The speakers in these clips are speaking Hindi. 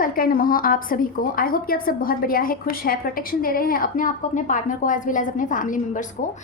कल्कय नमः आप सभी को। आई होप कि आप सब बहुत बढ़िया है, खुश है, प्रोटेक्शन दे रहे हैं अपने आप को, अपने पार्टनर को, एज वेल एज अपने फैमिली मेम्बर्स को,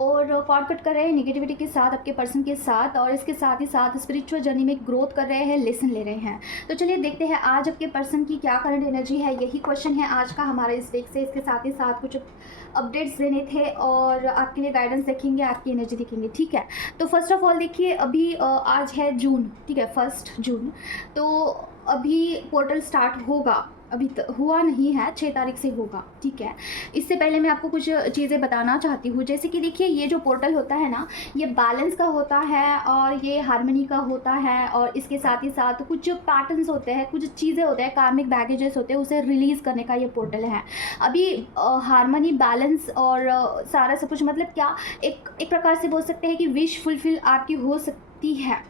और कॉर्ड कट कर रहे हैं निगेटिविटी के साथ, आपके पर्सन के साथ, और इसके साथ ही साथ स्पिरिचुअल जर्नी में ग्रोथ कर रहे हैं, लेसन ले रहे हैं। तो चलिए देखते हैं आज आपके पर्सन की क्या करंट एनर्जी है। यही क्वेश्चन है आज का हमारा इस डेक से। इसके साथ ही साथ कुछ अपडेट्स देने थे और आपके लिए गाइडेंस देखेंगे, आपकी एनर्जी देखेंगे, ठीक है। तो फर्स्ट ऑफ ऑल देखिए, अभी आज है जून, ठीक है, 1 जून। तो अभी पोर्टल स्टार्ट होगा, अभी हुआ नहीं है, 6 तारीख से होगा, ठीक है। इससे पहले मैं आपको कुछ चीज़ें बताना चाहती हूँ। जैसे कि देखिए, ये जो पोर्टल होता है ना, ये बैलेंस का होता है और ये हार्मनी का होता है, और इसके साथ ही साथ कुछ पैटर्न्स होते हैं, कुछ चीज़ें होते हैं, कार्मिक बैगेजेस होते हैं, उसे रिलीज़ करने का ये पोर्टल है। अभी हार्मनी, बैलेंस और सारा सब कुछ, मतलब क्या एक प्रकार से बोल सकते हैं कि विश फुलफिल आपकी हो सकती है,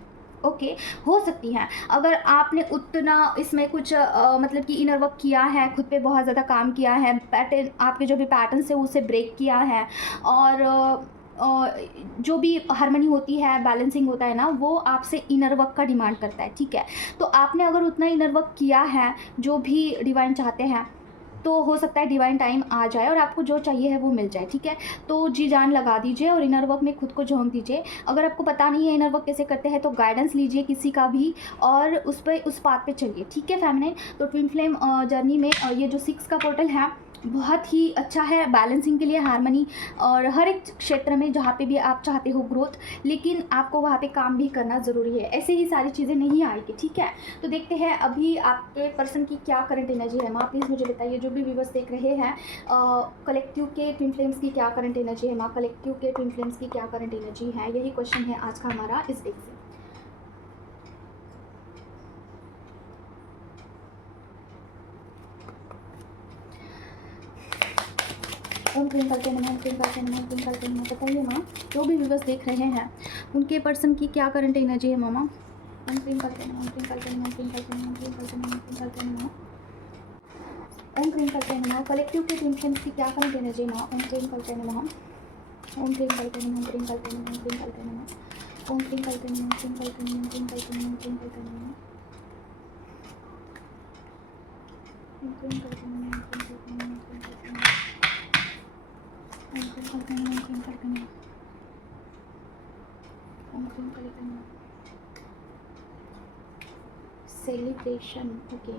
ओके हो सकती हैं, अगर आपने उतना इसमें कुछ मतलब कि इनर वर्क किया है, खुद पे बहुत ज़्यादा काम किया है, पैटर्न, आपके जो भी पैटर्न्स है उसे ब्रेक किया है, और जो भी हार्मनी होती है, बैलेंसिंग होता है ना, वो आपसे इनर वर्क का डिमांड करता है, ठीक है। तो आपने अगर उतना इनर वर्क किया है जो भी डिवाइन चाहते हैं, तो हो सकता है डिवाइन टाइम आ जाए और आपको जो चाहिए है वो मिल जाए, ठीक है। तो जी जान लगा दीजिए और इनर वर्क में खुद को झोंक दीजिए। अगर आपको पता नहीं है इनर वर्क कैसे करते हैं, तो गाइडेंस लीजिए किसी का भी और उस पाथ पे चलिए, ठीक है फैमिली। तो ट्विन फ्लेम जर्नी में ये जो 6 का पोर्टल है बहुत ही अच्छा है बैलेंसिंग के लिए, हार्मनी और हर एक क्षेत्र में जहाँ पे भी आप चाहते हो ग्रोथ, लेकिन आपको वहाँ पे काम भी करना ज़रूरी है। ऐसे ही सारी चीज़ें नहीं आएगी, ठीक है। तो देखते हैं अभी आपके पर्सन की क्या करंट एनर्जी है। माँ प्लीज़ मुझे बताइए, जो भी व्यूअर्स देख रहे हैं, कलेक्टिव के ट्विन फ्लेम्स की क्या करंट एनर्जी है। माँ, कलेक्टिव के ट्विन फ्लेम्स की क्या करंट एनर्जी है, यही क्वेश्चन है आज का हमारा इस डेक से। ओम क्रीम करके नमः, ओम क्रीम करके नमः, ओम क्रीम करके नमः। बताइए माँ, जो भी व्यूअर्स देख रहे हैं उनके पर्सन की क्या करंट एनर्जी है मामा। ओम क्रीम करके नमः, ओम क्रीम करके नमः, ओम क्रीम करके नमः, ओम क्रीम करके नमः, ओम क्रीम करके नमः, ओम क्रीम करके नमः। कलेक्टिव के ट्विन फ्लेम्स की क्या करंट एनर्जी माँ। ओम क्रीम करके नमः, ओम क्रीम करके नमः, ओम क्रीम करके नमः, ओम क्रीम करके नमः, ओम क्रीम करके नमः, ओम क्रीम करके नमः, ओम क्रीम करके नमः, ओम क्रीम करके नमः, ओम क्रीम करके नमः, ओम क्रीम करके नमः, ओम क्रीम करके नमः, सेलिब्रेशन, ओके।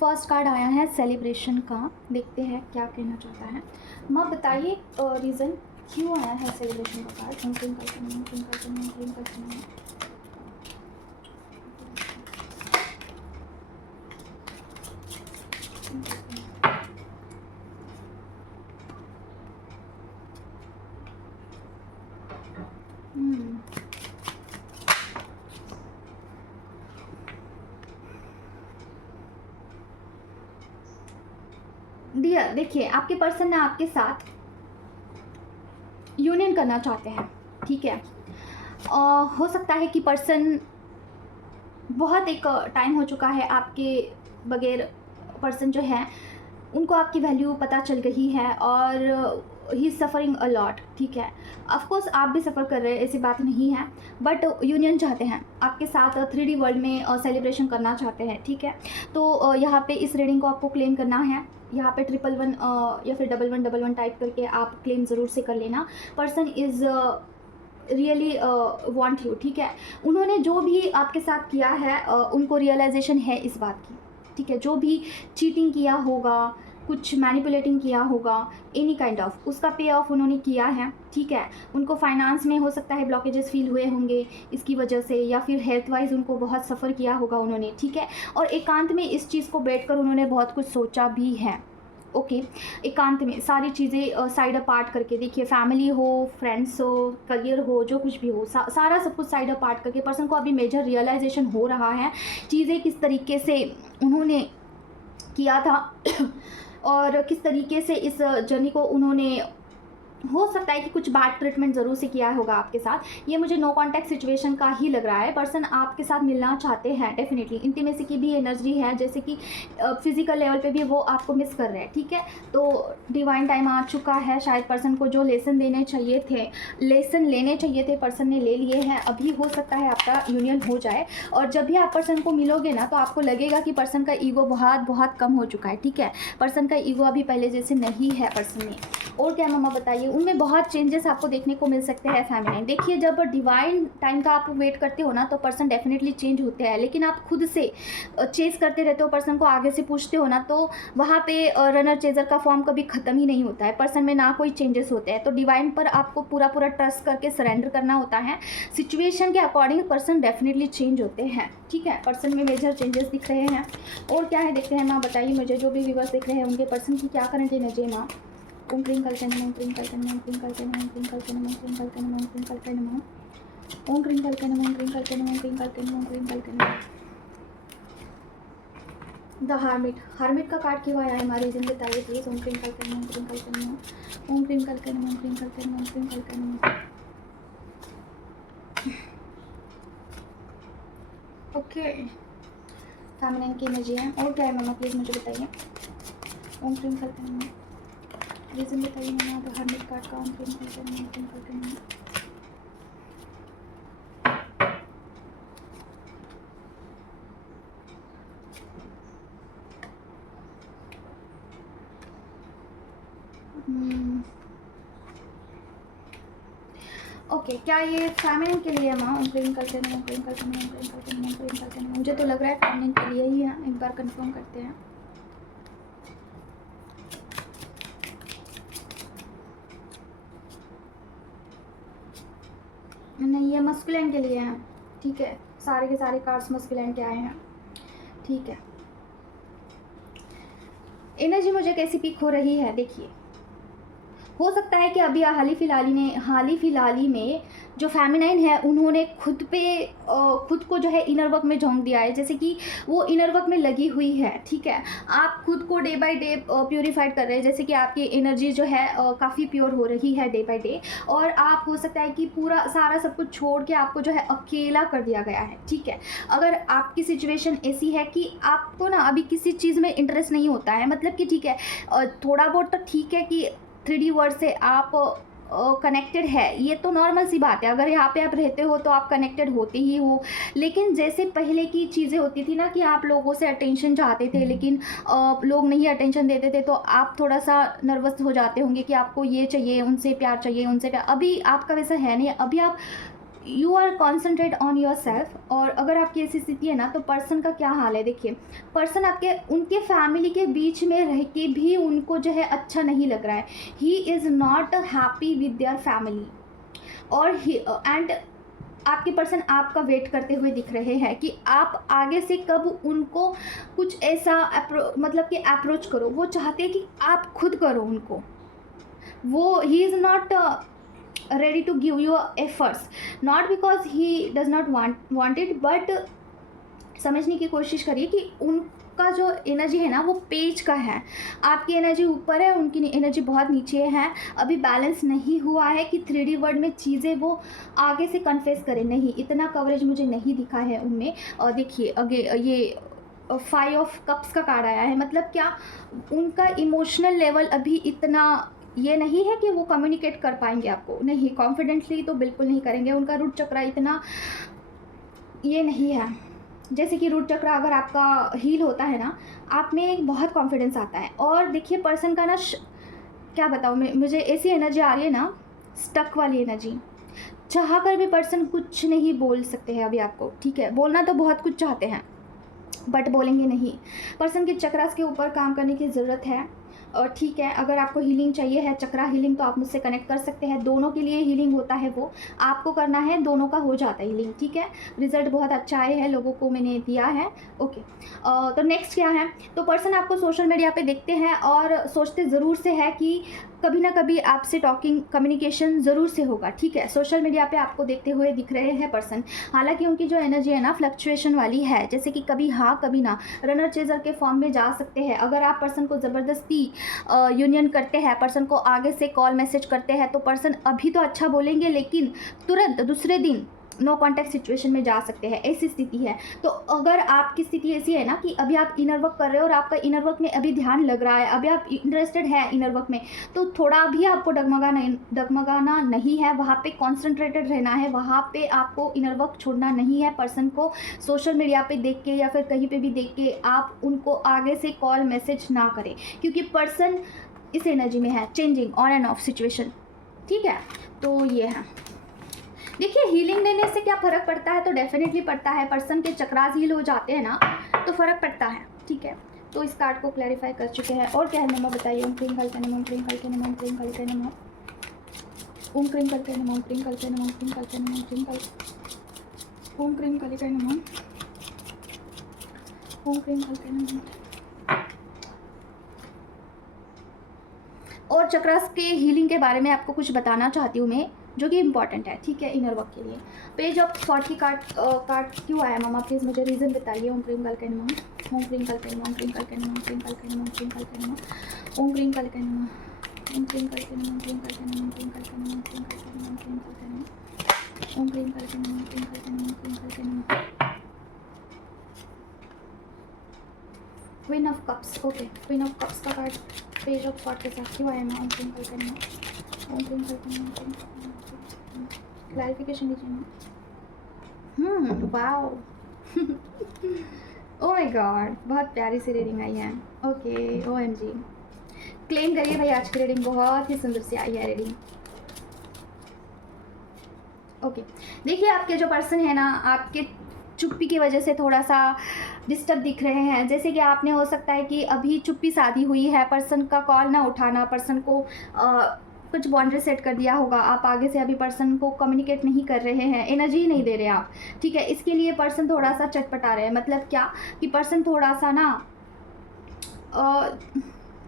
फर्स्ट कार्ड आया है सेलिब्रेशन का, देखते हैं क्या कहना चाहता है। माँ बताइए रीज़न क्यों आया है सेलिब्रेशन का कार्ड। डियर, देखिए आपके पर्सन ने आपके साथ यूनियन करना चाहते हैं, ठीक है। हो सकता है कि पर्सन बहुत एक टाइम हो चुका है आपके बगैर, पर्सन जो है उनको आपकी वैल्यू पता चल गई है और he is suffering a lot, ठीक है। ऑफ कोर्स आप भी सफ़र कर रहे हैं, ऐसी बात नहीं है, बट यूनियन चाहते हैं आपके साथ, 3D वर्ल्ड में सेलिब्रेशन करना चाहते हैं, ठीक है। तो यहाँ पे इस रीडिंग को आपको क्लेम करना है। यहाँ पे 111 या फिर 1111 टाइप करके आप क्लेम ज़रूर से कर लेना। Person is really want you, ठीक है। उन्होंने जो भी आपके साथ किया है उनको रियलाइजेशन है इस बात की, ठीक है। जो भी चीटिंग किया होगा, कुछ मैनिपुलेटिंग किया होगा, एनी काइंड ऑफ, उसका पे ऑफ उन्होंने किया है, ठीक है। उनको फाइनेंस में हो सकता है ब्लॉकेजेस फील हुए होंगे इसकी वजह से, या फिर हेल्थ वाइज उनको बहुत सफ़र किया होगा उन्होंने, ठीक है। और एकांत में इस चीज़ को बैठकर उन्होंने बहुत कुछ सोचा भी है, ओके। एकांत में सारी चीज़ें साइड अपार्ट करके, देखिए फैमिली हो, फ्रेंड्स हो, करियर हो, जो कुछ भी हो, सारा सब कुछ साइड अपार्ट करके पर्सन को अभी मेजर रियलाइजेशन हो रहा है चीज़ें किस तरीके से उन्होंने किया था और किस तरीके से इस जर्नी को उन्होंने हो सकता है कि कुछ बैड ट्रीटमेंट ज़रूर से किया होगा आपके साथ, ये मुझे नो कॉन्टैक्ट सिचुएशन का ही लग रहा है। पर्सन आपके साथ मिलना चाहते हैं डेफिनेटली, इंटीमेसी की भी एनर्जी है, जैसे कि फिजिकल लेवल पे भी वो आपको मिस कर रहे हैं, ठीक है। तो डिवाइन टाइम आ चुका है, शायद पर्सन को जो लेसन लेने चाहिए थे पर्सन ने ले लिए हैं। अभी हो सकता है आपका यूनियन हो जाए, और जब भी आप पर्सन को मिलोगे ना तो आपको लगेगा कि पर्सन का ईगो बहुत बहुत कम हो चुका है, ठीक है। पर्सन का ईगो अभी पहले जैसे नहीं है पर्सन में। और क्या मामा बताइए, उनमें बहुत चेंजेस आपको देखने को मिल सकते हैं फेमिनाइन। देखिए जब डिवाइन टाइम का आप वेट करते हो ना तो पर्सन डेफिनेटली चेंज होते हैं, लेकिन आप खुद से चेस करते रहते हो, पर्सन को आगे से पूछते हो ना, तो वहाँ पे रनर चेजर का फॉर्म कभी ख़त्म ही नहीं होता है। पर्सन में ना कोई चेंजेस होते हैं, तो डिवाइन पर आपको पूरा पूरा ट्रस्ट करके सरेंडर करना होता है। सिचुएशन के अकॉर्डिंग पर्सन डेफिनेटली चेंज होते हैं, ठीक है। पर्सन में मेजर चेंजेस दिख रहे हैं। और क्या है देखते हैं माँ, बताइए मुझे, जो भी व्यूवर्स देख रहे हैं उनके पर्सन की क्या करंट एनर्जी है माँ। ओम क्रीम कल्कनम, ओम क्रीम कल्कनम, ओम क्रीम कल्कनम, ओम क्रीम कल्कनम, ओम क्रीम कल्कनम, ओम क्रीम कल्कनम, ओम क्रीम कल्कनम, ओम क्रीम कल्कनम, ओम क्रीम कल्कनम, ओम क्रीम कल्कनम। द हार्मिट का कार्ड क्यों आया है हमारे रीजन बताइए प्लीज। ओम क्रीम कल्कनम, ओम क्रीम कल्कनम, ओम क्रीम कल्कनम, ओम क्रीम कल्कनम, ओम क्रीम कल्कनम। ओके, फेमिनिन की एनर्जी है। और क्या है मामा प्लीज मुझे बताइए। ओम क्रीम कल्कनम, रीजन बताइए मामा द हार्मिट कार्ड का। ओम क्रीम कल्कनम, ओम क्रीम कल्कनम। ओके, क्या ये फेमिनिन के लिए है माँ। ओम क्रीम कल्कनम, ओम क्रीम कल्कनम, ओम क्रीम कल्कनम, ओम क्रीम कल्कनम। मुझे तो लग रहा है फेमिनिन के लिए ही है, एक बार कंफर्म करते हैं। नहीं, ये मस्कुलिन के लिए है, ठीक है। सारे के सारे कार्ड्स मस्कुलिन के आए हैं, ठीक है। एनर्जी मुझे कैसी पिक हो रही है देखिए, हो सकता है कि अभी हाल ही फिलहाल में जो फेमिनाइन है उन्होंने खुद को जो है इनर वर्क में झोंक दिया है, जैसे कि वो इनर वर्क में लगी हुई है, ठीक है। आप खुद को डे बाय डे प्योरीफाइड कर रहे हैं, जैसे कि आपकी एनर्जी जो है काफ़ी प्योर हो रही है डे बाय डे। और आप हो सकता है कि पूरा सारा सब कुछ छोड़ के आपको जो है अकेला कर दिया गया है, ठीक है। अगर आपकी सिचुएशन ऐसी है कि आपको ना अभी किसी चीज़ में इंटरेस्ट नहीं होता है, मतलब कि ठीक है थोड़ा बहुत तो ठीक है कि 3D वर्ल्ड से आप कनेक्टेड है, ये तो नॉर्मल सी बात है। अगर यहाँ पे आप रहते हो तो आप कनेक्टेड होते ही हो, लेकिन जैसे पहले की चीज़ें होती थी ना कि आप लोगों से अटेंशन चाहते थे लेकिन लोग नहीं अटेंशन देते थे, तो आप थोड़ा सा नर्वस हो जाते होंगे कि आपको ये चाहिए, उनसे प्यार चाहिए, उनसे प्यार। अभी आपका वैसा है नहीं, अभी आप you are concentrate on yourself. और अगर आपकी ऐसी स्थिति है ना तो पर्सन का क्या हाल है देखिए, पर्सन उनके फैमिली के बीच में रह के भी उनको जो है अच्छा नहीं लग रहा है। He is not happy with their family. और एंड आपके पर्सन आपका वेट करते हुए दिख रहे हैं कि आप आगे से कब उनको कुछ ऐसा मतलब कि अप्रोच करो। वो चाहते हैं कि आप खुद करो उनको। वो he is not ready to give you efforts, not because he does not want it, but समझने की कोशिश करिए कि उनका जो एनर्जी है ना वो पेज का है, आपकी एनर्जी ऊपर है, उनकी एनर्जी बहुत नीचे है। अभी बैलेंस नहीं हुआ है कि 3D वर्ल्ड में चीज़ें वो आगे से कन्फेस करें, नहीं, इतना कवरेज मुझे नहीं दिखा है उनमें। और देखिए आगे ये 5 ऑफ कप्स का कार्ड आया है, मतलब क्या उनका इमोशनल लेवल अभी इतना ये नहीं है कि वो कम्युनिकेट कर पाएंगे आपको, नहीं, कॉन्फिडेंटली तो बिल्कुल नहीं करेंगे। उनका रूट चक्र इतना ये नहीं है। जैसे कि रूट चक्र अगर आपका हील होता है ना, आप में एक बहुत कॉन्फिडेंस आता है। और देखिए पर्सन का ना क्या बताऊँ मुझे ऐसी एनर्जी आ रही है ना, स्टक वाली एनर्जी। चाह कर भी पर्सन कुछ नहीं बोल सकते हैं अभी आपको, ठीक है। बोलना तो बहुत कुछ चाहते हैं बट बोलेंगे नहीं। पर्सन के चक्रास के ऊपर काम करने की ज़रूरत है। और ठीक है, अगर आपको हीलिंग चाहिए है, चक्रा हीलिंग, तो आप मुझसे कनेक्ट कर सकते हैं। दोनों के लिए हीलिंग होता है, वो आपको करना है, दोनों का हो जाता है हीलिंग, ठीक है। रिजल्ट बहुत अच्छा आए हैं, लोगों को मैंने दिया है। ओके, तो नेक्स्ट क्या है, तो पर्सन आपको सोशल मीडिया पे देखते हैं और सोचते ज़रूर से है कि कभी ना कभी आपसे टॉकिंग कम्युनिकेशन ज़रूर से होगा, ठीक है। सोशल मीडिया पे आपको देखते हुए दिख रहे हैं पर्सन। हालांकि उनकी जो एनर्जी है ना फ्लक्चुएशन वाली है, जैसे कि कभी हाँ कभी ना, रनर चेजर के फॉर्म में जा सकते हैं। अगर आप पर्सन को ज़बरदस्ती यूनियन करते हैं, पर्सन को आगे से कॉल मैसेज करते हैं, तो पर्सन अभी तो अच्छा बोलेंगे लेकिन तुरंत दूसरे दिन नो कॉन्टैक्ट सिचुएशन में जा सकते हैं, ऐसी स्थिति है। तो अगर आपकी स्थिति ऐसी है ना कि अभी आप इनर वर्क कर रहे हो और आपका इनर वर्क में अभी ध्यान लग रहा है, अभी आप इंटरेस्टेड है इनर वर्क में, तो थोड़ा भी आपको डगमगाना नहीं है, वहाँ पे कॉन्सेंट्रेटेड रहना है, वहाँ पे आपको इनर वर्क छोड़ना नहीं है। पर्सन को सोशल मीडिया पे देख के या फिर कहीं पे भी देख के आप उनको आगे से कॉल मैसेज ना करें, क्योंकि पर्सन इस एनर्जी में है, changing on end of situation, ठीक है। तो ये है, देखिए हीलिंग लेने से क्या फ़र्क पड़ता है, तो डेफिनेटली पड़ता है, पर्सन के चक्रास हील हो जाते हैं ना, तो फ़र्क पड़ता है, ठीक है। तो इस कार्ड को क्लैरिफाई कर चुके हैं। और क्या है मम्मा बताइए। ओम क्रीम कल नमः, ओम क्रीम कल नमः, ओम क्रीम कल नमः, ओम क्रीम कल नमः, ओम क्रीम कल नमः, ओम क्रीम कल नमः, ओम क्रीम कल नमः, ओम क्रीम कल नमः। और चक्रास के हीलिंग के बारे में आपको कुछ बताना चाहती हूँ मैं, जो कि इम्पॉर्टेंट है, ठीक है, इनर वर्क के लिए। पेज ऑफ सॉर्ट की कार्ड क्यों आया मम्मा, प्लीज़ मुझे रीज़न बताइए। ओम क्रीम कल नमः, ओम क्रीम कल नमः, ओम क्रीम कल नमः, ओम क्रीम कल नमः, ओम क्रीम कल नमः, ओम क्रीम कल नमः, ओम क्रीम कल नमः, ओम क्रीम कल नमः, ओम क्रीम कल नमः, ओम क्रीम कल नमः, ओम क्रीम कल नमः, ओम क्रीम कल नमः, ओम क्रीम कल नमः, ओम क्रीम कल नमः। Queen of cups, okay, queen of cups का कार्ड पेज ऑफ सॉर्ट के साथ क्यों आया मैं। ओम क्रीम कल नमः, ओम क्रीम कल नमः, ओम क्रीम कल नमः, क्लैरिफिकेशन दीजिए ना। वाओ ओ माय गॉड, बहुत प्यारी सी रीडिंग आई है। ओके, OMG, क्लेम करिए भाई, आज की रीडिंग बहुत ही सुंदर सी आई है रीडिंग। ओके, देखिए आपके जो पर्सन है ना, आपके चुप्पी की वजह से थोड़ा सा डिस्टर्ब दिख रहे हैं। जैसे कि आपने हो सकता है कि अभी चुप्पी साधी हुई है, पर्सन का कॉल ना उठाना, पर्सन को कुछ बाउंड्री सेट कर दिया होगा, आप आगे से अभी पर्सन को कम्युनिकेट नहीं कर रहे हैं, एनर्जी ही नहीं दे रहे आप, ठीक है। इसके लिए पर्सन थोड़ा सा चटपटा रहे हैं, मतलब क्या कि पर्सन थोड़ा सा ना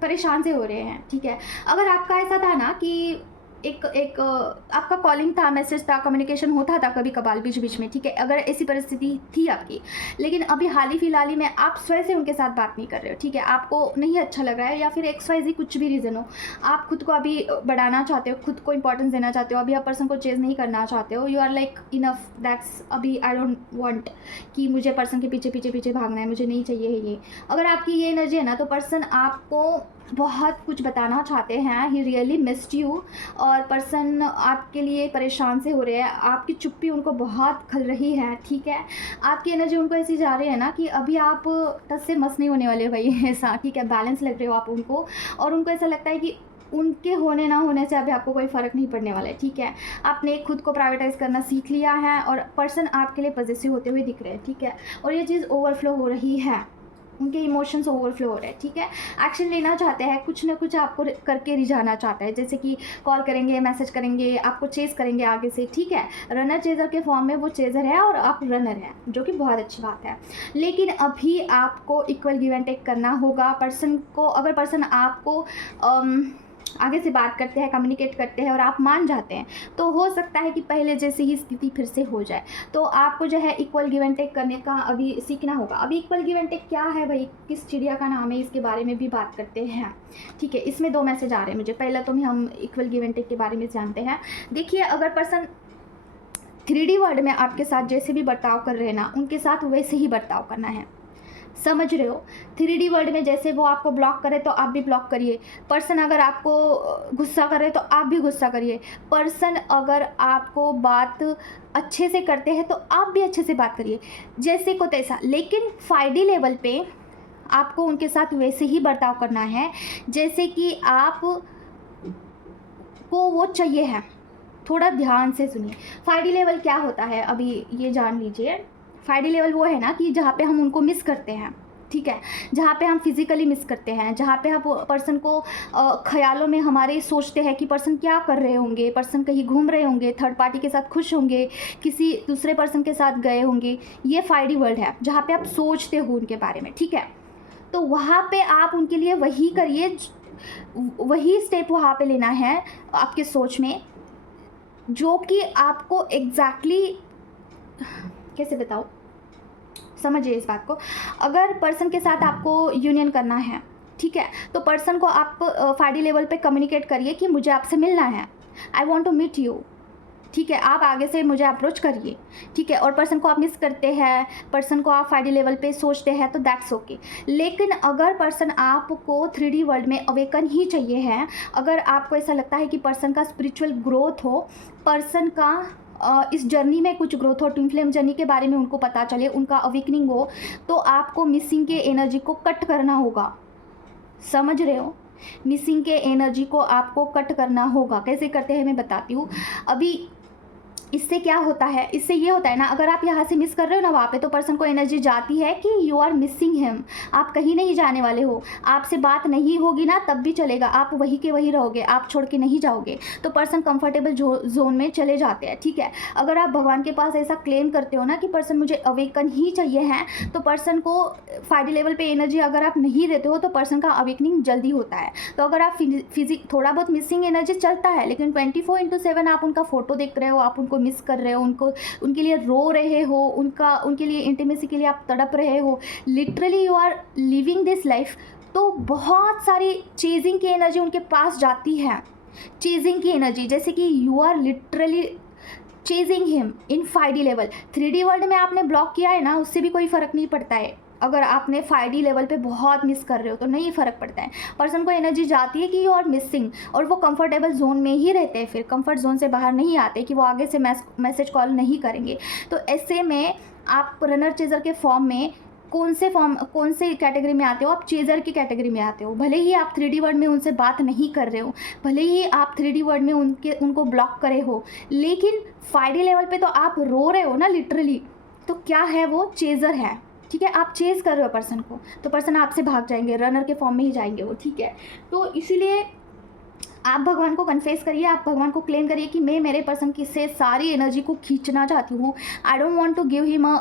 परेशान से हो रहे हैं, ठीक है। अगर आपका ऐसा था ना कि एक आपका कॉलिंग था, मैसेज था, कम्युनिकेशन होता था कभी कभार बीच बीच में, ठीक है, अगर ऐसी परिस्थिति थी आपकी, लेकिन अभी हाल ही फिलहाल ही में आप स्वयं से उनके साथ बात नहीं कर रहे हो, ठीक है, आपको नहीं अच्छा लग रहा है या फिर XYZ कुछ भी रीज़न हो, आप खुद को अभी बढ़ाना चाहते हो, खुद को इंपॉर्टेंस देना चाहते हो, अभी आप पर्सन को चेज नहीं करना चाहते हो, you are like enough, that's अभी आई डोंट वांट कि मुझे पर्सन के पीछे पीछे पीछे भागना है, मुझे नहीं चाहिए है ये। अगर आपकी ये एनर्जी है ना, तो पर्सन आपको बहुत कुछ बताना चाहते हैं, ही रियली मिस्ड यू, और पर्सन आपके लिए परेशान से हो रहे हैं, आपकी चुप्पी उनको बहुत खल रही है, ठीक है। आपकी एनर्जी उनको ऐसी जा रही है ना कि अभी आप टस से मस नहीं होने वाले भाई, ऐसा, ठीक है, बैलेंस लग रहे हो आप उनको, और उनको ऐसा लगता है कि उनके होने ना होने से अभी आपको कोई फ़र्क नहीं पड़ने वाला है, ठीक है। आपने खुद को प्राइवेटाइज़ करना सीख लिया है और पर्सन आपके लिए पॉजिटिव होते हुए दिख रहे हैं, ठीक है, और ये चीज़ ओवरफ्लो हो रही है, उनके इमोशंस ओवरफ्लो हो रहे हैं, ठीक है। एक्शन लेना चाहते हैं, कुछ ना कुछ आपको करके रिझाना चाहता है, जैसे कि कॉल करेंगे, मैसेज करेंगे, आपको चेज़ करेंगे आगे से, ठीक है। रनर चेज़र के फॉर्म में वो चेज़र है और आप रनर हैं, जो कि बहुत अच्छी बात है। लेकिन अभी आपको इक्वल गिव एंड टेक करना होगा पर्सन को। अगर पर्सन आपको आगे से बात करते हैं, कम्युनिकेट करते हैं और आप मान जाते हैं, तो हो सकता है कि पहले जैसी ही स्थिति फिर से हो जाए। तो आपको जो है इक्वल गिव एंड टेक करने का अभी सीखना होगा। अभी इक्वल गिव एंड टेक क्या है भाई, किस चिड़िया का नाम है, इसके बारे में भी बात करते हैं, ठीक है। इसमें 2 मैसेज आ रहे हैं मुझे। पहला तो हम इक्वल गिव एंड टेक के बारे में जानते हैं। देखिए, अगर पर्सन 3D वर्ल्ड में आपके साथ जैसे भी बर्ताव कर रहे हैं ना, उनके साथ वैसे ही बर्ताव करना है, समझ रहे हो। 3D वर्ल्ड में जैसे वो आपको ब्लॉक करे तो आप भी ब्लॉक करिए। पर्सन अगर आपको गुस्सा करे तो आप भी गुस्सा करिए। पर्सन अगर आपको बात अच्छे से करते हैं तो आप भी अच्छे से बात करिए, जैसे को तैसा। लेकिन 5D लेवल पे आपको उनके साथ वैसे ही बर्ताव करना है जैसे कि आप को वो चाहिए है। थोड़ा ध्यान से सुनिए। 5D लेवल क्या होता है अभी ये जान लीजिए। 5D लेवल वो है ना कि जहाँ पे हम उनको मिस करते हैं, ठीक है, जहाँ पे हम फिज़िकली मिस करते हैं, जहाँ पे हम पर्सन को ख्यालों में हमारे सोचते हैं कि पर्सन क्या कर रहे होंगे, पर्सन कहीं घूम रहे होंगे, थर्ड पार्टी के साथ खुश होंगे, किसी दूसरे पर्सन के साथ गए होंगे। ये 5D वर्ल्ड है जहाँ पे आप सोचते हो उनके बारे में, ठीक है। तो वहाँ पे आप उनके लिए वही करिए, वही स्टेप वहाँ पे लेना है आपके सोच में, जो कि आपको एग्जैक्टली कैसे बताओ, समझिए इस बात को। अगर पर्सन के साथ आपको यूनियन करना है, ठीक है। तो पर्सन को आप 5D लेवल पे कम्युनिकेट करिए कि मुझे आपसे मिलना है, I want to meet you, ठीक है। आप आगे से मुझे अप्रोच करिए, ठीक है। और पर्सन को आप मिस करते हैं, पर्सन को आप 5D लेवल पे सोचते हैं तो दैट्स ओके। लेकिन अगर पर्सन आपको 3D वर्ल्ड में अवेकन ही चाहिए है, अगर आपको ऐसा लगता है कि पर्सन का स्पिरिचुअल ग्रोथ हो, पर्सन का इस जर्नी में कुछ ग्रोथ हो, ट्विन फ्लेम जर्नी के बारे में उनको पता चले, उनका अवेकनिंग हो, तो आपको मिसिंग के एनर्जी को कट करना होगा। समझ रहे हो? मिसिंग के एनर्जी को आपको कट करना होगा। कैसे करते हैं मैं बताती हूँ। अभी इससे क्या होता है, इससे ये होता है ना, अगर आप यहाँ से मिस कर रहे हो ना वहाँ पे, तो पर्सन को एनर्जी जाती है कि यू आर मिसिंग हिम, आप कहीं नहीं जाने वाले हो, आपसे बात नहीं होगी ना तब भी चलेगा, आप वहीं के वहीं रहोगे, आप छोड़ के नहीं जाओगे। तो पर्सन कंफर्टेबल जोन में चले जाते हैं, ठीक है। अगर आप भगवान के पास ऐसा क्लेम करते हो ना कि पर्सन मुझे अवेकन ही चाहिए है, तो पर्सन को 5D लेवल पे एनर्जी अगर आप नहीं देते हो तो पर्सन का अवेकनिंग जल्दी होता है। तो अगर आप फिजिक थोड़ा बहुत मिसिंग एनर्जी चलता है, लेकिन 24/7 आप उनका फोटो देख रहे हो, आप उनको मिस कर रहे हो, उनको उनके लिए रो रहे हो, उनके लिए इंटीमेसी के लिए आप तड़प रहे हो, literally you are living this life, तो बहुत सारी चेजिंग की एनर्जी उनके पास जाती है। चेजिंग की एनर्जी, जैसे कि you are literally chasing him in 5D level. 3D world में आपने ब्लॉक किया है ना, उससे भी कोई फ़र्क नहीं पड़ता है। अगर आपने 5D लेवल पे बहुत मिस कर रहे हो तो नहीं फ़र्क पड़ता है। पर्सन को एनर्जी जाती है कि यू आर मिसिंग, और वो कंफर्टेबल जोन में ही रहते हैं, फिर कंफर्ट जोन से बाहर नहीं आते कि वो आगे से मैसेज कॉल नहीं करेंगे। तो ऐसे में आप रनर चेजर के फॉर्म में कौन से कैटेगरी में आते हो? आप चेजर की कैटेगरी में आते हो। भले ही आप 3D वर्ल्ड में उनसे बात नहीं कर रहे हो, भले ही आप 3D वर्ल्ड में उनको ब्लॉक करे हो, लेकिन 5D लेवल पे तो आप रो रहे हो ना लिटरली। तो क्या है वो? चेजर है, ठीक है। आप चेज कर रहे हो पर्सन को, तो पर्सन आपसे भाग जाएंगे, रनर के फॉर्म में ही जाएंगे वो, ठीक है। तो इसीलिए आप भगवान को कन्फेस करिए, आप भगवान को क्लेम करिए कि मैं मेरे पर्सन की से सारी एनर्जी को खींचना चाहती हूँ। I don't want to give him a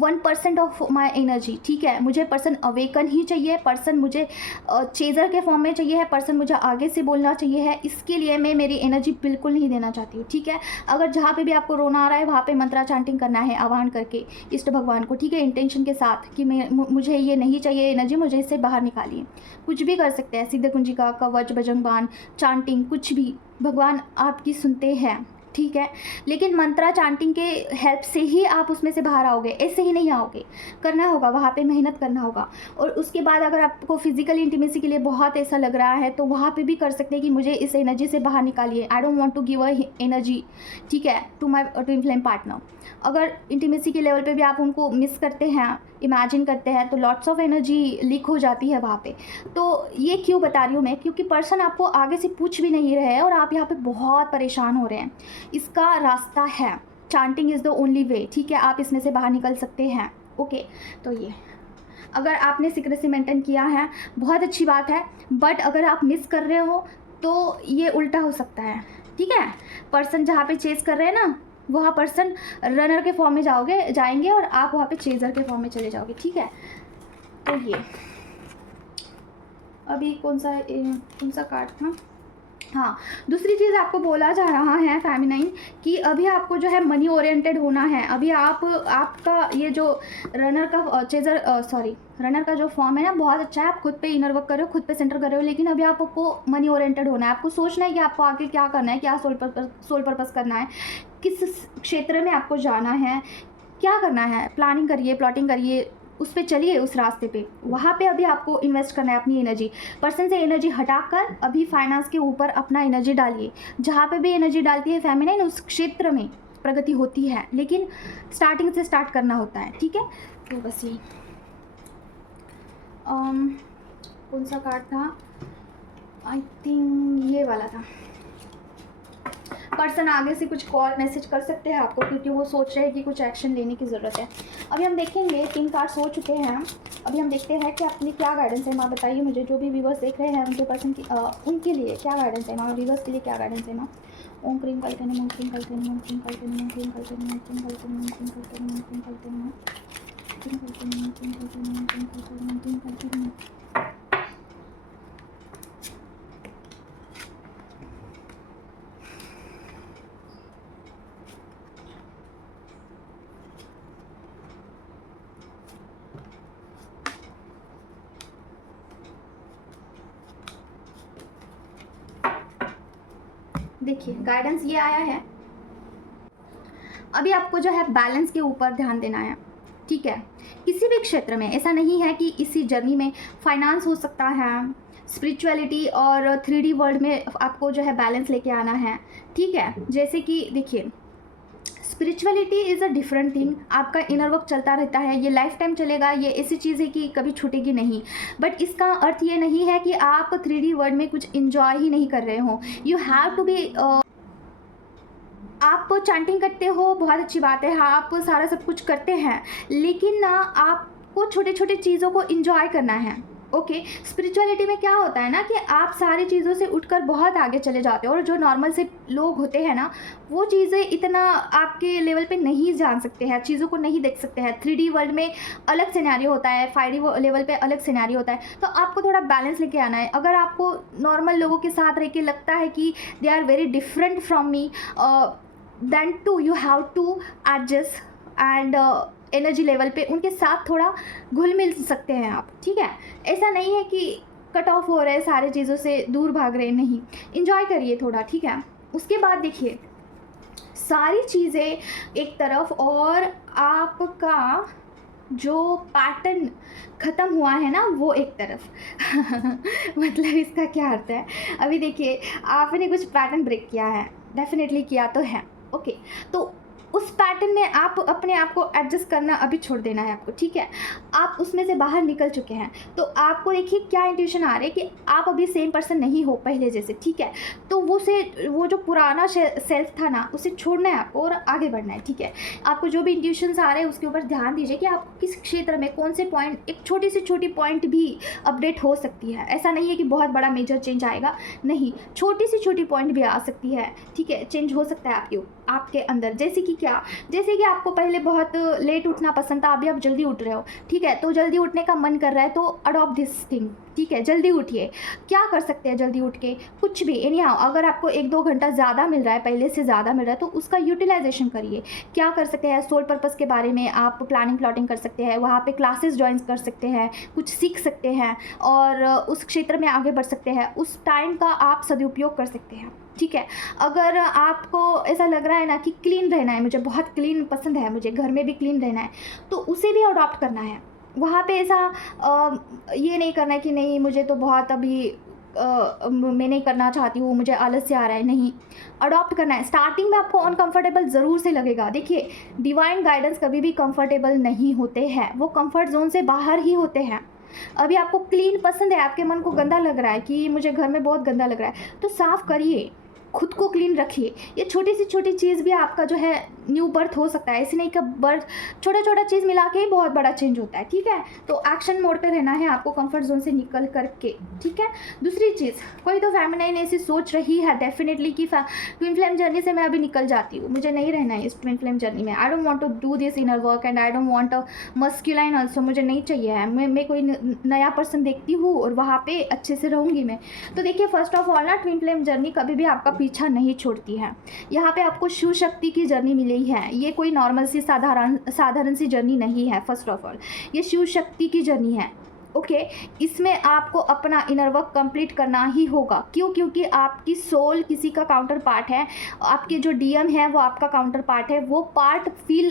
1% of my energy, ठीक है। मुझे पर्सन अवेकन ही चाहिए, पर्सन मुझे चेजर के फॉर्म में चाहिए है, पर्सन मुझे आगे से बोलना चाहिए है, इसके लिए मैं मेरी एनर्जी बिल्कुल नहीं देना चाहती हूँ, ठीक है। अगर जहाँ पे भी आपको रोना आ रहा है वहाँ पे मंत्रा चांटिंग करना है, आह्वान करके इष्ट भगवान को, ठीक है, इंटेंशन के साथ कि मुझे ये नहीं चाहिए एनर्जी, मुझे इससे बाहर निकालिए। कुछ भी कर सकते हैं, सिद्ध कुंजिका, कवच, भजंगबाण, चांटिंग, कुछ भी, भगवान आपकी सुनते हैं, ठीक है। लेकिन मंत्रा चांटिंग के हेल्प से ही आप उसमें से बाहर आओगे, ऐसे ही नहीं आओगे, करना होगा, वहाँ पे मेहनत करना होगा। और उसके बाद अगर आपको फिजिकल इंटीमेसी के लिए बहुत ऐसा लग रहा है तो वहाँ पे भी कर सकते हैं कि मुझे इस एनर्जी से बाहर निकालिए, I don't want to give a energy, ठीक है, to my twin flame partner. अगर इंटीमेसी के लेवल पे भी आप उनको मिस करते हैं, इमेजिन करते हैं, तो लॉट्स ऑफ एनर्जी लीक हो जाती है वहाँ पे। तो ये क्यों बता रही हूँ मैं? क्योंकि पर्सन आपको आगे से पूछ भी नहीं रहे हैं और आप यहाँ पे बहुत परेशान हो रहे हैं। इसका रास्ता है, chanting is the only way, ठीक है। आप इसमें से बाहर निकल सकते हैं, ओके। तो ये अगर आपने सीक्रेसी मेंटेन किया है बहुत अच्छी बात है, बट अगर आप मिस कर रहे हो तो ये उल्टा हो सकता है, ठीक है। पर्सन जहाँ पे चेस कर रहे हैं ना, वहाँ पर्सन रनर के फॉर्म में जाएंगे और आप वहाँ पे चेजर के फॉर्म में चले जाओगे, ठीक है। तो ये अभी कौन सा कार्ड था? हाँ, दूसरी चीज़ आपको बोला जा रहा है फेमिनाइन कि अभी आपको जो है मनी ओरिएंटेड होना है। अभी आपका ये जो रनर का जो फॉर्म है ना, बहुत अच्छा है, आप खुद पे इनर वर्क कर रहे हो, खुद पे सेंटर कर रहे हो, लेकिन अभी आपको मनी ओरिएंटेड होना है। आपको सोचना है कि आपको आगे क्या करना है, क्या सोल पर्पस करना है, किस क्षेत्र में आपको जाना है, क्या करना है। प्लानिंग करिए, प्लॉटिंग करिए, उस पर चलिए, उस रास्ते पे। वहाँ पे अभी आपको इन्वेस्ट करना है अपनी एनर्जी। पर्सन से एनर्जी हटाकर अभी फाइनेंस के ऊपर अपना एनर्जी डालिए। जहाँ पे भी एनर्जी डालती है फेमिनाइन, उस क्षेत्र में प्रगति होती है, लेकिन स्टार्टिंग से स्टार्ट करना होता है, ठीक है। तो बस ये कौन सा कार्ड था? आई थिंक ये वाला था। पर्सन आगे से कुछ कॉल मैसेज कर सकते हैं आपको, क्योंकि वो सोच रहे हैं कि कुछ एक्शन लेने की ज़रूरत है। अभी हम देखेंगे, 3 कार्ड्स हो चुके हैं। अभी हम देखते हैं कि अपनी क्या गाइडेंस है। माँ बताइए मुझे, जो भी व्यूवर्स देख रहे हैं उनके पर्सन की उनके लिए क्या गाइडेंस है माँ, व्यूवर्स के लिए क्या गाइडेंस है माँ। ओम क्रीम कल्पना, ओम क्रीम कल्पना, ओम क्रीम कल्पना, ओम क्रीम कल्पना, ओम क्रीम कल्पना, ओम क्रीम कल्पना, ओम क्रीम कल्पना, ओम क्रीम कल्पना, ओम क्रीम कल्पना, ओम क्रीम कल्पना, ओम क्रीम कल्पना। देखिए गाइडेंस ये आया है, अभी आपको जो है बैलेंस के ऊपर ध्यान देना है, ठीक है। किसी भी क्षेत्र में, ऐसा नहीं है कि इसी जर्नी में फाइनेंस हो सकता है, स्पिरिचुअलिटी और 3D वर्ल्ड में आपको जो है बैलेंस लेके आना है, ठीक है। जैसे कि देखिए spirituality is a different thing, आपका इनर वर्क चलता रहता है, ये लाइफ टाइम चलेगा, ये ऐसी चीज़ है कि कभी छूटेगी नहीं। बट इसका अर्थ ये नहीं है कि आप 3D वर्ल्ड में कुछ इंजॉय ही नहीं कर रहे हो। यू हैव टू बी, आप चैंटिंग करते हो, बहुत अच्छी बात है, हाँ आप सारा सब कुछ करते हैं, लेकिन ना आपको छोटे छोटे चीज़ों को इंजॉय करना है, ओके। स्पिरिचुअलिटी में क्या होता है ना कि आप सारी चीज़ों से उठकर बहुत आगे चले जाते हो, और जो नॉर्मल से लोग होते हैं ना वो चीज़ें इतना आपके लेवल पे नहीं जान सकते हैं, चीज़ों को नहीं देख सकते हैं। 3D वर्ल्ड में अलग सिनेरियो होता है, 5D लेवल पे अलग सिनेरियो होता है, तो आपको थोड़ा बैलेंस लेके आना है। अगर आपको नॉर्मल लोगों के साथ रह के लगता है कि they are very different from me, then to you have to adjust and energy level पे उनके साथ थोड़ा घुल मिल सकते हैं आप, ठीक है। ऐसा नहीं है कि कट ऑफ हो रहे, सारे चीज़ों से दूर भाग रहे, नहीं, इन्जॉय करिए थोड़ा, ठीक है। उसके बाद देखिए सारी चीज़ें एक तरफ, और आपका जो पैटर्न ख़त्म हुआ है ना वो एक तरफ मतलब इसका क्या अर्थ है, अभी देखिए आपने कुछ पैटर्न ब्रेक किया है, डेफिनेटली किया तो है, ओके। तो उस पैटर्न में आप अपने आप को एडजस्ट करना अभी छोड़ देना है आपको, ठीक है। आप उसमें से बाहर निकल चुके हैं, तो आपको देखिए क्या इंट्यूशन आ रही है कि आप अभी सेम पर्सन नहीं हो पहले जैसे, ठीक है। तो वो जो पुराना सेल्फ था ना उसे छोड़ना है आपको और आगे बढ़ना है, ठीक है। आपको जो भी इंट्यूशंस आ रहे हैं उसके ऊपर ध्यान दीजिए कि आपको किस क्षेत्र में कौन से पॉइंट, एक छोटी से छोटी पॉइंट भी अपडेट हो सकती है। ऐसा नहीं है कि बहुत बड़ा मेजर चेंज आएगा, नहीं, छोटी सी छोटी पॉइंट भी आ सकती है, ठीक है। चेंज हो सकता है आपके अंदर, जैसे कि क्या, जैसे कि आपको पहले बहुत लेट उठना पसंद था, अभी आप जल्दी उठ रहे हो, ठीक है। तो जल्दी उठने का मन कर रहा है तो अडॉप्ट दिस थिंग, ठीक है। जल्दी उठिए, क्या कर सकते हैं जल्दी उठ के, कुछ भी, एनी हाउ अगर आपको 1-2 घंटा ज़्यादा मिल रहा है, पहले से ज़्यादा मिल रहा है, तो उसका यूटिलाइजेशन करिए। क्या कर सकते हैं, सोल पर्पस के बारे में आप प्लानिंग प्लॉटिंग कर सकते हैं, वहाँ पे क्लासेस ज्वाइन कर सकते हैं, कुछ सीख सकते हैं और उस क्षेत्र में आगे बढ़ सकते हैं। उस टाइम का आप सदुपयोग कर सकते हैं, ठीक है। अगर आपको ऐसा लग रहा है ना कि क्लीन रहना है, मुझे बहुत क्लीन पसंद है, मुझे घर में भी क्लीन रहना है, तो उसे भी अडॉप्ट करना है। वहाँ पे ऐसा ये नहीं करना है कि नहीं मुझे तो बहुत अभी मैं नहीं करना चाहती हूँ, मुझे आलस से आ रहा है, नहीं, अडॉप्ट करना है। स्टार्टिंग में आपको अनकंफर्टेबल ज़रूर से लगेगा, देखिए डिवाइन गाइडेंस कभी भी कंफर्टेबल नहीं होते हैं, वो कंफर्ट जोन से बाहर ही होते हैं। अभी आपको क्लीन पसंद है, आपके मन को गंदा लग रहा है कि मुझे घर में बहुत गंदा लग रहा है, तो साफ़ करिए, खुद को क्लीन रखिए। ये छोटी सी छोटी चीज़ भी आपका जो है न्यू बर्थ हो सकता है, ऐसे नहीं कि बर्थ छोटा छोटा चीज़ मिला के ही बहुत बड़ा चेंज होता है, ठीक है। तो एक्शन मोड पे रहना है आपको, कंफर्ट जोन से निकल करके, ठीक है। दूसरी चीज़, कोई तो फेमिनाइन ऐसी सोच रही है डेफिनेटली कि ट्विन फ्लेम जर्नी से मैं अभी निकल जाती हूँ, मुझे नहीं रहना है इस ट्विन फ्लेम जर्नी में, I don't want to do this inner work and I don't want a masculine also, मुझे नहीं चाहिए है, मैं कोई नया पर्सन देखती हूँ और वहाँ पे अच्छे से रहूँगी मैं। तो देखिए फर्स्ट ऑफ ऑल ना ट्विन फ्लेम जर्नी कभी भी आपका पीछा नहीं छोड़ती है। यहाँ पे आपको शिव शक्ति की जर्नी मिली है, ये कोई नॉर्मल सी साधारण सी जर्नी नहीं है। फर्स्ट ऑफ ऑल ये शिव शक्ति की जर्नी है, ओके। इसमें आपको अपना इनर वर्क कंप्लीट करना ही होगा, क्यों, क्योंकि आपकी सोल किसी का काउंटर पार्ट है, आपके जो डीएम है वो आपका काउंटर पार्ट है। वो पार्ट फील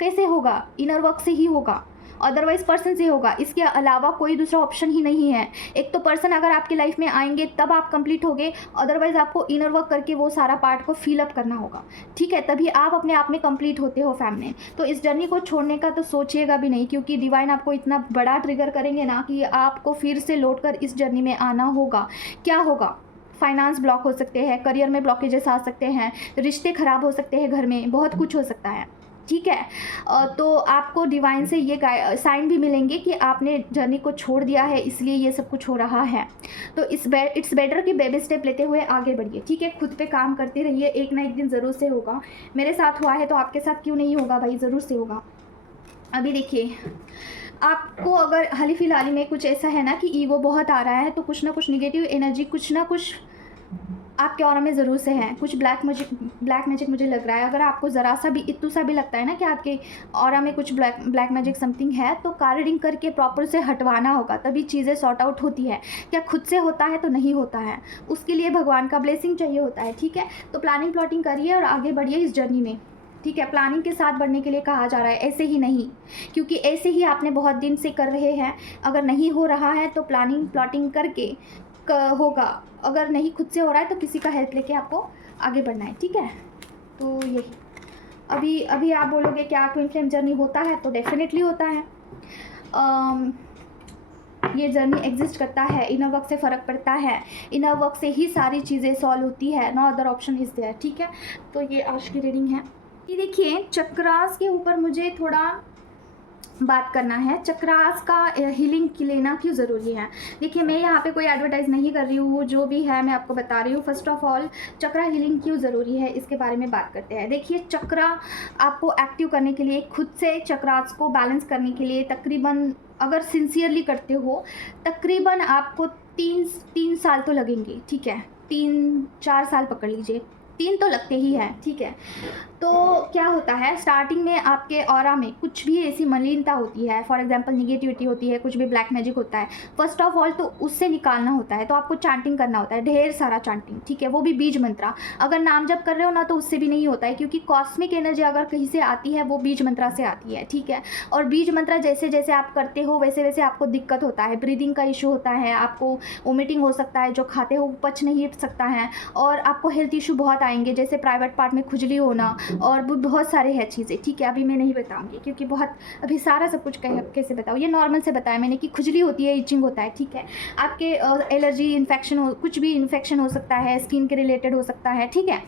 कैसे होगा, इनर वर्क से ही होगा, अदरवाइज पर्सन से होगा, इसके अलावा कोई दूसरा ऑप्शन ही नहीं है। एक तो पर्सन अगर आपकी लाइफ में आएंगे तब आप कंप्लीट होगे, अदरवाइज आपको इनर वर्क करके वो सारा पार्ट को फिल अप करना होगा, ठीक है, तभी आप अपने आप में कंप्लीट होते हो फैमिली। तो इस जर्नी को छोड़ने का तो सोचिएगा भी नहीं, क्योंकि डिवाइन आपको इतना बड़ा ट्रिगर करेंगे ना कि आपको फिर से लौटकर इस जर्नी में आना होगा। क्या होगा, फाइनेंस ब्लॉक हो सकते हैं, करियर में ब्लॉकेजेस आ सकते हैं, रिश्ते खराब हो सकते हैं, घर में बहुत कुछ हो सकता है, ठीक है। तो आपको डिवाइन से ये साइन भी मिलेंगे कि आपने जर्नी को छोड़ दिया है, इसलिए ये सब कुछ हो रहा है। तो इट्स बेटर कि बेबी स्टेप लेते हुए आगे बढ़िए, ठीक है। खुद पे काम करते रहिए, एक ना एक दिन ज़रूर से होगा। मेरे साथ हुआ है तो आपके साथ क्यों नहीं होगा भाई, ज़रूर से होगा। अभी देखिए आपको अगर हाल फिलहाल में कुछ ऐसा है ना कि ईगो बहुत आ रहा है, तो कुछ ना कुछ निगेटिव एनर्जी, कुछ ना कुछ आपके ऑरा में ज़रूर से हैं, कुछ ब्लैक मैजिक मुझे लग रहा है। अगर आपको ज़रा सा भी इतू सा भी लगता है ना कि आपके ऑरा में कुछ ब्लैक मैजिक समथिंग है, तो कार्ड रीडिंग करके प्रॉपर से हटवाना होगा, तभी चीज़ें सॉर्ट आउट होती है। क्या खुद से होता है तो नहीं होता है, उसके लिए भगवान का ब्लेसिंग चाहिए होता है, ठीक है। तो प्लानिंग प्लॉटिंग करिए और आगे बढ़िए इस जर्नी में, ठीक है। प्लानिंग के साथ बढ़ने के लिए कहा जा रहा है, ऐसे ही नहीं, क्योंकि ऐसे ही आपने बहुत दिन से कर रहे हैं। अगर नहीं हो रहा है तो प्लानिंग प्लॉटिंग करके होगा, अगर नहीं खुद से हो रहा है तो किसी का हेल्प लेके आपको आगे बढ़ना है, ठीक है। तो यही अभी आप बोलोगे क्या ट्विन फ्लेम जर्नी होता है, तो डेफिनेटली होता है। ये जर्नी एग्जिस्ट करता है, इनर वर्क से फ़र्क पड़ता है, इनर वर्क से ही सारी चीज़ें सॉल्व होती है, no other option is there, ठीक है। तो ये आज की रीडिंग है। ये देखिए चक्रास के ऊपर मुझे थोड़ा बात करना है। चक्रास का हीलिंग लेना क्यों ज़रूरी है। देखिए मैं यहाँ पे कोई एडवर्टाइज़ नहीं कर रही हूँ, जो भी है मैं आपको बता रही हूँ। First of all chakra healing क्यों ज़रूरी है, इसके बारे में बात करते हैं। देखिए चक्रा आपको एक्टिव करने के लिए, खुद से चक्रास को बैलेंस करने के लिए तकरीबन, अगर सिंसियरली करते हो, तकरीबन आपको तीन साल तो लगेंगे, ठीक है। 3-4 साल पकड़ लीजिए, 3 तो लगते ही हैं, ठीक है। तो क्या होता है, स्टार्टिंग में आपके ऑरा में कुछ भी ऐसी मलिनता होती है, फॉर एग्जांपल निगेटिविटी होती है, कुछ भी ब्लैक मैजिक होता है, फर्स्ट ऑफ ऑल तो उससे निकालना होता है। तो आपको चांटिंग करना होता है, ढेर सारा चांटिंग, ठीक है। वो भी बीज मंत्रा, अगर नाम जप कर रहे हो ना तो उससे भी नहीं होता है, क्योंकि कॉस्मिक एनर्जी अगर कहीं से आती है वो बीज मंत्रा से आती है, ठीक है। और बीज मंत्रा जैसे जैसे आप करते हो वैसे वैसे आपको दिक्कत होता है, ब्रीदिंग का इशू होता है, आपको वोमिटिंग हो सकता है, जो खाते हो पच नहीं सकता है, और आपको हेल्थ इशू बहुत आएंगे, जैसे प्राइवेट पार्ट में खुजली होना, और बहुत सारे हैं चीज़ें, ठीक है। अभी मैं नहीं बताऊंगी क्योंकि बहुत अभी सारा सब कुछ कैसे बताऊँ, ये नॉर्मल से बताया मैंने कि खुजली होती है, इचिंग होता है, ठीक है। आपके एलर्जी इन्फेक्शन हो, कुछ भी इन्फेक्शन हो सकता है, स्किन के रिलेटेड हो सकता है, ठीक है।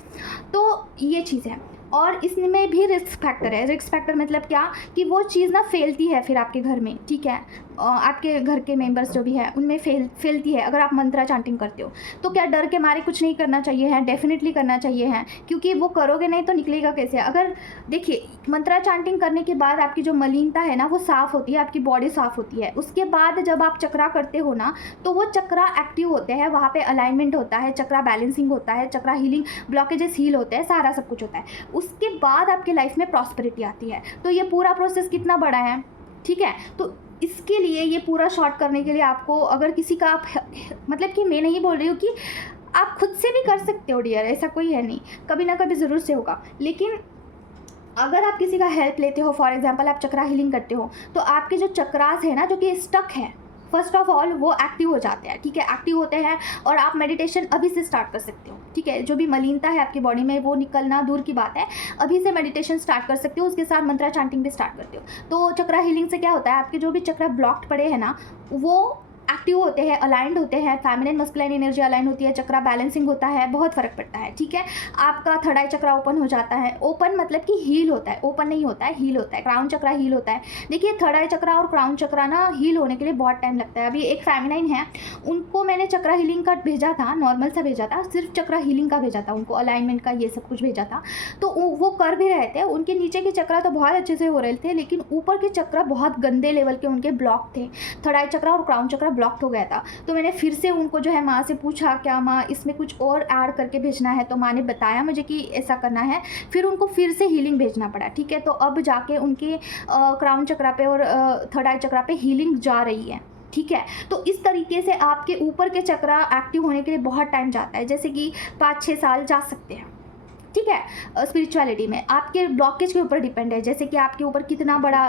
तो ये चीज़ है। और इसमें भी रिस्क फैक्टर है। रिस्क फैक्टर मतलब क्या, कि वो चीज़ ना फैलती है फिर आपके घर में, ठीक है। आपके घर के मेंबर्स जो भी है उनमें फैलती है। अगर आप मंत्रा चांटिंग करते हो तो क्या डर के मारे कुछ नहीं करना चाहिए है, डेफिनेटली करना चाहिए है, क्योंकि वो करोगे नहीं तो निकलेगा कैसे। अगर देखिए मंत्रा चांटिंग करने के बाद आपकी जो मलिनता है ना वो साफ़ होती है, आपकी बॉडी साफ़ होती है। उसके बाद जब आप चक्रा करते हो ना तो वो चक्रा एक्टिव होते हैं, वहाँ पे अलाइनमेंट होता है, चक्रा बैलेंसिंग होता है, चक्रा हीलिंग, ब्लॉकेजेस हील होते हैं, सारा सब कुछ होता है। उसके बाद आपके लाइफ में प्रॉस्पेरिटी आती है। तो ये पूरा प्रोसेस कितना बड़ा है, ठीक है। तो इसके लिए ये पूरा शॉर्ट करने के लिए आपको, अगर किसी का आप, मतलब कि मैं नहीं बोल रही हूँ कि आप खुद से भी कर सकते हो डियर, ऐसा कोई है नहीं, कभी ना कभी ज़रूर से होगा। लेकिन अगर आप किसी का हेल्प लेते हो, फॉर एग्जांपल आप चक्रा हीलिंग करते हो, तो आपके जो चक्रास है ना जो कि स्टक है, फर्स्ट ऑफ ऑल वो एक्टिव हो जाते हैं, ठीक है। एक्टिव होते हैं और आप मेडिटेशन अभी से स्टार्ट कर सकते हो, ठीक है। जो भी मलिनता है आपकी बॉडी में वो निकलना दूर की बात है, अभी से मेडिटेशन स्टार्ट कर सकते हो, उसके साथ मंत्रा चांटिंग भी स्टार्ट करते हो। तो चक्रा हीलिंग से क्या होता है, आपके जो भी चक्रा ब्लॉक्ड पड़े हैं ना वो एक्टिव होते हैं, अलाइंड होते हैं, फेमिनिन मस्कुलाइन एनर्जी अलाइन होती है, चक्रा बैलेंसिंग होता है, बहुत फ़र्क पड़ता है, ठीक है। आपका थर्ड आई चक्रा ओपन हो जाता है। ओपन मतलब कि हील होता है, ओपन नहीं होता है, हील होता है। क्राउन चक्रा हील होता है। देखिए थर्ड आई चक्रा और क्राउन चक्रा ना हील होने के लिए बहुत टाइम लगता है। अभी एक फेमिनाइन है, उनको मैंने चक्रा हीलिंग का भेजा था, नॉर्मल सा भेजा था, सिर्फ चक्रा हीलिंग का भेजा था उनको, अलाइनमेंट का ये सब कुछ भेजा था। तो वो कर भी रहे थे, उनके नीचे के चक्रा तो बहुत अच्छे से हो रहे थे, लेकिन ऊपर के चक्रा बहुत गंदे लेवल के उनके ब्लॉक थे। थर्ड आई चक्रा और क्राउन चक्रा ब्लॉक हो गया था। तो मैंने फिर से उनको जो है माँ से पूछा, क्या माँ इसमें कुछ और ऐड करके भेजना है, तो माँ ने बताया मुझे कि ऐसा करना है। फिर उनको फिर से हीलिंग भेजना पड़ा, ठीक है। तो अब जाके उनके क्राउन चक्रा पे और थर्ड आई चक्रा पे हीलिंग जा रही है, ठीक है। तो इस तरीके से आपके ऊपर के चक्रा एक्टिव होने के लिए बहुत टाइम जाता है, जैसे कि 5-6 साल जा सकते हैं, ठीक है। स्पिरिचुअलिटी में आपके ब्लॉकेज के ऊपर डिपेंड है, जैसे कि आपके ऊपर कितना बड़ा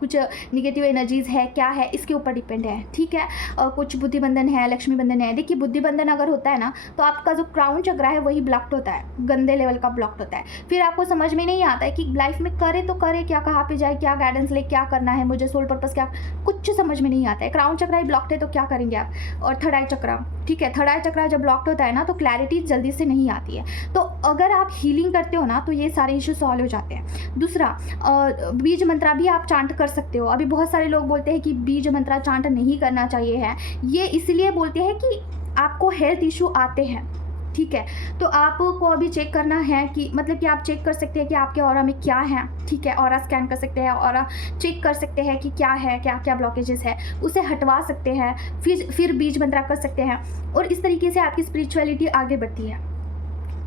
कुछ निगेटिव एनर्जीज़ है, क्या है, इसके ऊपर डिपेंड है, ठीक है। कुछ बुद्धि बंधन है, लक्ष्मी बंधन है। देखिए बुद्धि बंधन अगर होता है ना तो आपका जो क्राउन चक्रा है वही ब्लॉक्ड होता है, गंदे लेवल का ब्लॉक्ड होता है। फिर आपको समझ में नहीं आता है कि लाइफ में करे तो करे क्या, कहाँ पे जाए, क्या गाइडेंस ले, क्या करना है मुझे, सोल पर्पस क्या, कुछ समझ में नहीं आता है। क्राउन चक्रा ही ब्लॉक्ड है तो क्या करेंगे आप। और थर्ड आई चक्रा, ठीक है, थर्ड आई चक्रा जब ब्लॉक्ड होता है ना तो क्लैरिटी जल्दी से नहीं आती है। तो अगर आप हीलिंग करते हो ना तो ये सारे इशू सॉल्व हो जाते हैं। दूसरा, बीज मंत्रा भी आप चांट कर सकते हो। अभी बहुत सारे लोग बोलते हैं कि बीज मंत्रा चांट नहीं करना चाहिए है, ये इसलिए बोलते हैं कि आपको हेल्थ इशू आते हैं, ठीक है। तो आपको अभी चेक करना है कि मतलब कि आप चेक कर सकते हैं कि आपके ऑरा में क्या है, ठीक है। ऑरा स्कैन कर सकते हैं, ऑरा चेक कर सकते हैं कि क्या है, क्या क्या ब्लॉकेजेस है, उसे हटवा सकते हैं, फिर बीज मंत्रा कर सकते हैं, और इस तरीके से आपकी स्पिरिचुअलिटी आगे बढ़ती है।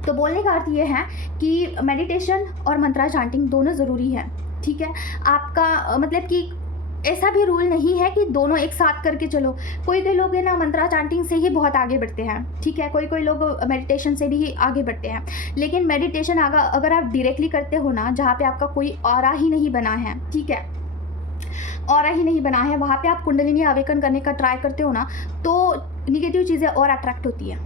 तो बोलने का अर्थ ये है कि मेडिटेशन और मंत्रा चांटिंग दोनों ज़रूरी है, ठीक है। आपका मतलब कि ऐसा भी रूल नहीं है कि दोनों एक साथ करके चलो। कोई कोई लोग है ना मंत्रा चांटिंग से ही बहुत आगे बढ़ते हैं, ठीक है। कोई कोई लोग मेडिटेशन से भी आगे बढ़ते हैं। लेकिन मेडिटेशन अगर आप डायरेक्टली करते हो ना, जहाँ पे आपका कोई ऑरा ही नहीं बना है, ठीक है, ऑरा ही नहीं बना है, वहाँ पे आप कुंडलिनी अवेकन करने का ट्राई करते हो ना, तो निगेटिव चीज़ें और अट्रैक्ट होती है,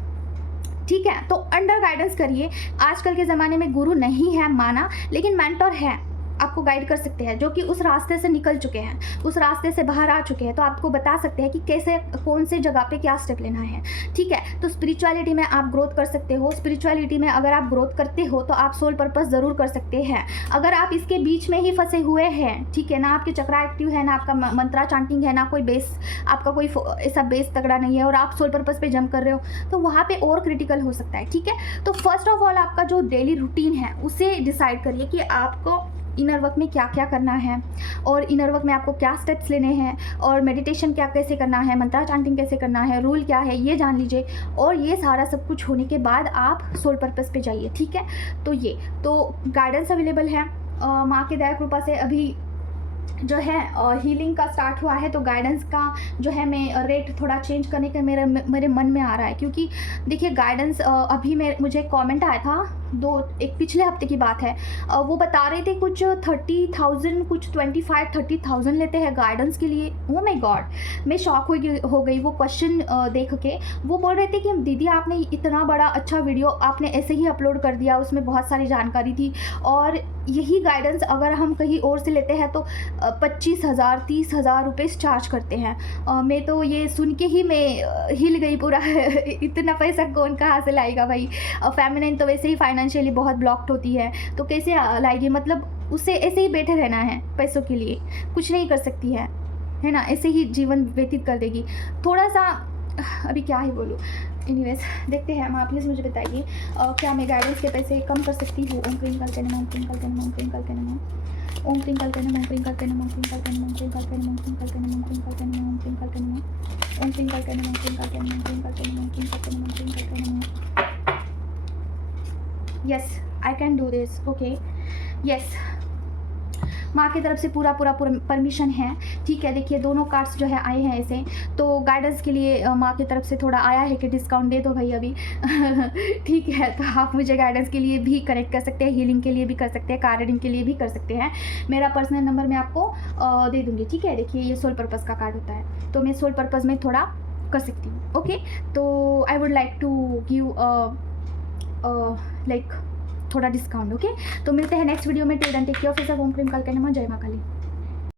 ठीक है। तो अंडर गाइडेंस करिए। आजकल के ज़माने में गुरु नहीं है माना, लेकिन मेंटर है, आपको गाइड कर सकते हैं, जो कि उस रास्ते से निकल चुके हैं, उस रास्ते से बाहर आ चुके हैं, तो आपको बता सकते हैं कि कैसे कौन से जगह पे क्या स्टेप लेना है, ठीक है। तो स्पिरिचुअलिटी में आप ग्रोथ कर सकते हो। स्पिरिचुअलिटी में अगर आप ग्रोथ करते हो तो आप सोल पर्पस ज़रूर कर सकते हैं। अगर आप इसके बीच में ही फंसे हुए हैं, ठीक है, ना आपके चक्रा एक्टिव है, ना आपका मंत्रा चांटिंग है, ना कोई बेस, आपका कोई ऐसा बेस तगड़ा नहीं है, और आप सोल पर्पस पे जंप कर रहे हो, तो वहाँ पे और क्रिटिकल हो सकता है, ठीक है। तो फर्स्ट ऑफ ऑल आपका जो डेली रूटीन है उसे डिसाइड करिए कि आपको इनर वर्क में क्या क्या करना है, और इनर वर्क में आपको क्या स्टेप्स लेने हैं, और मेडिटेशन क्या कैसे करना है, मंत्रा चांटिंग कैसे करना है, रूल क्या है, ये जान लीजिए। और ये सारा सब कुछ होने के बाद आप सोल पर्पस पे जाइए, ठीक है। तो ये तो गाइडेंस अवेलेबल है माँ की दया कृपा से। अभी जो है हीलिंग का स्टार्ट हुआ है, तो गाइडेंस का जो है मैं रेट थोड़ा चेंज करने का मेरे मन में आ रहा है, क्योंकि देखिए गाइडेंस अभी मुझे कमेंट आया था एक पिछले हफ्ते की बात है, वो बता रहे थे कुछ 30,000 कुछ 25-30,000 लेते हैं गाइडेंस के लिए। ओ माय गॉड, मैं शॉक हो गई वो क्वेश्चन देख के। वो बोल रहे थे कि दीदी आपने इतना बड़ा अच्छा वीडियो आपने ऐसे ही अपलोड कर दिया, उसमें बहुत सारी जानकारी थी, और यही गाइडेंस अगर हम कहीं और से लेते हैं तो 25,000 30,000 रुपये चार्ज करते हैं। मैं तो ये सुन के ही मैं हिल गई पूरा इतना पैसा कौन कहाँ से लाएगा भाई। फेमिनिन तो वैसे ही फाइनेंशियली बहुत ब्लॉक्ड होती है, तो कैसे लाएगी, मतलब उससे ऐसे ही बैठे रहना है, पैसों के लिए कुछ नहीं कर सकती है ना, ऐसे ही जीवन व्यतीत कर देगी। थोड़ा सा अभी क्या ही बोलूँ, एनीवेज देखते हैं हम। आप प्लीज़ मुझे बताइए क्या मैं गाइडेंस के पैसे कम कर सकती हूँ। ओम क्रिंकल के नमः, ओम क्रिंकल के नमः, ओम क्रिंकल के नमः, ओम क्रिंकल के नमः, ओम क्रिंकल के नमः, ओम क्रिंकल के नमः, ओम क्रिंकल के नमः, ओम क्रिंकल के नमः, ओम क्रिंकल के नमः, ओम क्रिंकल के नमः, ओम क्रिंकल के नमः, ओम क्रिंकल के नमः, ओम क्रिंकल के नमः, ओम क्रिंकल के नमः, ओम क्रिंकल के नमः। Yes, I can do this, okay, yes. माँ की तरफ से पूरा परमिशन है, ठीक है। देखिए दोनों कार्ड्स जो है आए हैं ऐसे, तो गाइडेंस के लिए माँ की तरफ से थोड़ा आया है कि डिस्काउंट दे दो भाई अभी ठीक है। तो आप मुझे गाइडेंस के लिए भी कनेक्ट कर सकते हैं, हीलिंग के लिए भी कर सकते हैं, कार रीडिंग के लिए भी कर सकते हैं। मेरा पर्सनल नंबर मैं आपको दे दूँगी, ठीक है। देखिए ये सोल पर्पज़ का कार्ड होता है, तो मैं सोल पर्पज़ में थोड़ा कर सकती हूँ, ओके। तो I would like to give like थोड़ा डिस्काउंट, ओके। तो मिलते हैं नेक्स्ट वीडियो में। Till then take care of yourself. ओम क्रीम कल के नमः, जय माँ काली।